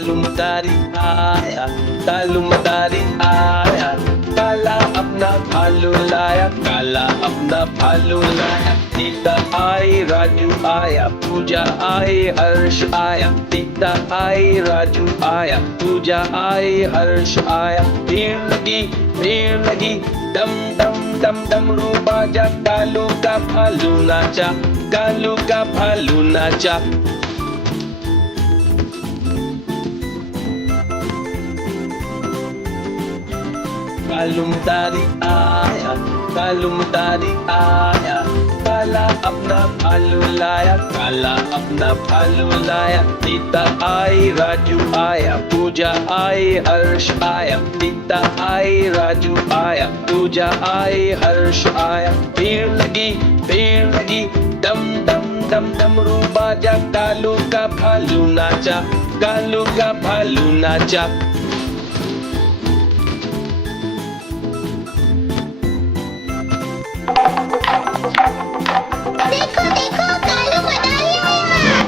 कालू मदारी आया, कालू मदारी आया, काला अपना भालू लाया, काला अपना भालू लाया। सीता आई, राजू आया, पूजा आई, हर्ष आया। सीता आई, राजू आया, पूजा आई, हर्ष आया। भीड़ लगी, दम दम दम डमरू बाजा, कालू का भालू नाचा, कालू का भालू नाचा। कालू मदारी आया, कालू मदारी आया, काला अपना भालू लाया, काला अपना भालू लाया। सीता आई, राजू आया, पूजा आई, हर्ष आया। सीता आई, राजू आया, पूजा आई, हर्ष आया। भीड़ लगी, दम दम दम डमरू बाजा, कालू का भालू नाचा, कालू का भालू नाचा। देखो देखो कालू मदारी आया।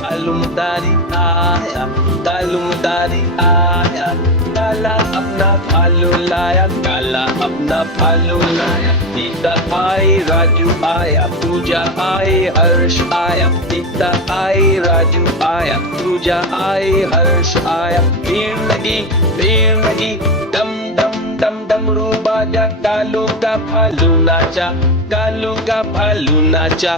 कालू मदारी आया, कालू मदारी आया, काला अपना भालू लाया, काला अपना भालू लाया। सीता आई, राजू आया, पूजा आई, हर्ष आया। सीता आई, राजू आया, पूजा आई, हर्ष आया। भीड़ लगी, दम दम दम डमरू बाजा, कालू का भालू नाचा, कालू का भालू नाचा।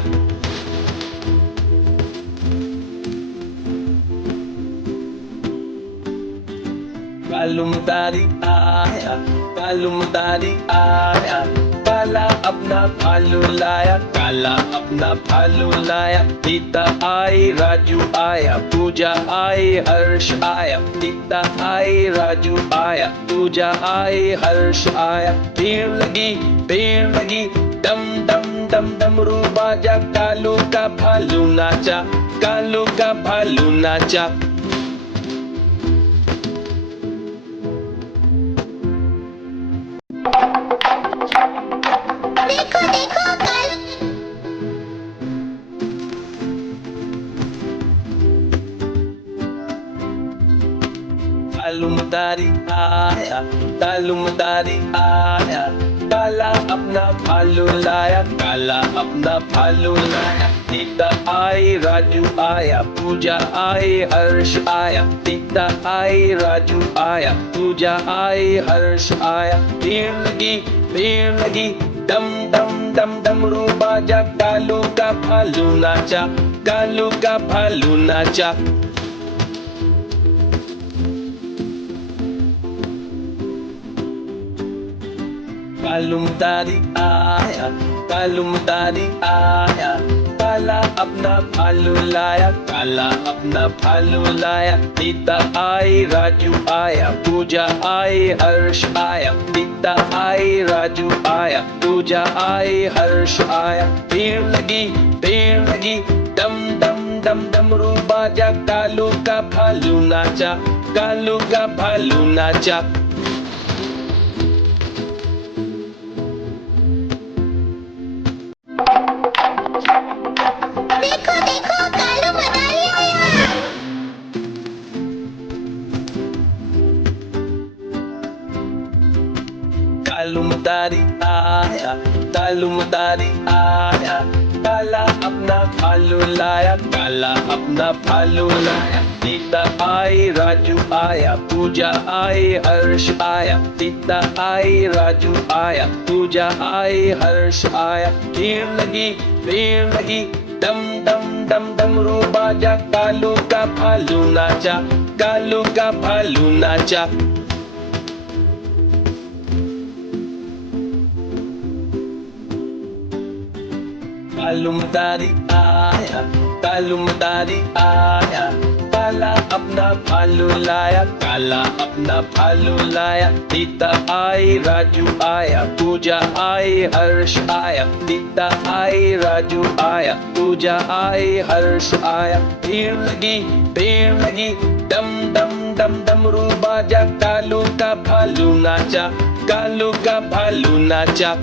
कालू मदारी आया, कालू मदारी आया, काला अपना भालू लाया, काला अपना भालू लाया। सीता आई, राजू आया, पूजा आई, हर्ष आया। सीता आई, राजू आया, पूजा आई, हर्ष आया। भीड़ लगी, दम दम दम डमरू बाजा, कालू का भालू नाचा, कालू का भालू नाचा। देखो देखो कालू कालू मदारी आया, कालू मदारी आया, काला अपना भालू लाया, काला अपना भालू लाया। सीता आई, राजू आया, पूजा आई, हर्ष आया। सीता आई, राजू आया, पूजा आई, हर्ष आया। भीड़ लगी, दम दम दम डमरू बाजा, कालू का भालू नाचा, कालू का भालू नाचा। कालू मदारी आया, कालू मदारी आया, काला अपना भालू लाया, काला अपना भालू लाया। सीता आई, राजू आया, पूजा आई, हर्ष आया। सीता आई, राजू आया, पूजा आई, हर्ष आया। भीड़ लगी, दम दम दम डमरू बाजा, कालू का भालू नाचा, कालू का भालू नाचा। देखो देखो कालू मदारी आया। कालू मदारी आया, कालू मदारी आया, काला अपना भालू लाया, काला अपना भालू लाया। सीता आई, राजू आया, पूजा आई, हर्ष आया। सीता आई, राजू आया, पूजा आई, हर्ष आया। भीड़ लगी, दम दम दम डमरू बाजा, कालू का भालू नाचा, कालू का भालू नाचा। कालू मदारी आया, कालू मदारी आया, काला अपना भालू लाया, काला अपना भालू लाया। सीता आई, राजू आया, पूजा आई, हर्ष आया। सीता आई, राजू आया, पूजा आई, हर्ष आया। भीड़ लगी, दम दम दम डमरू बाजा, कालू का भालू नाचा, कालू का भालू नाचा।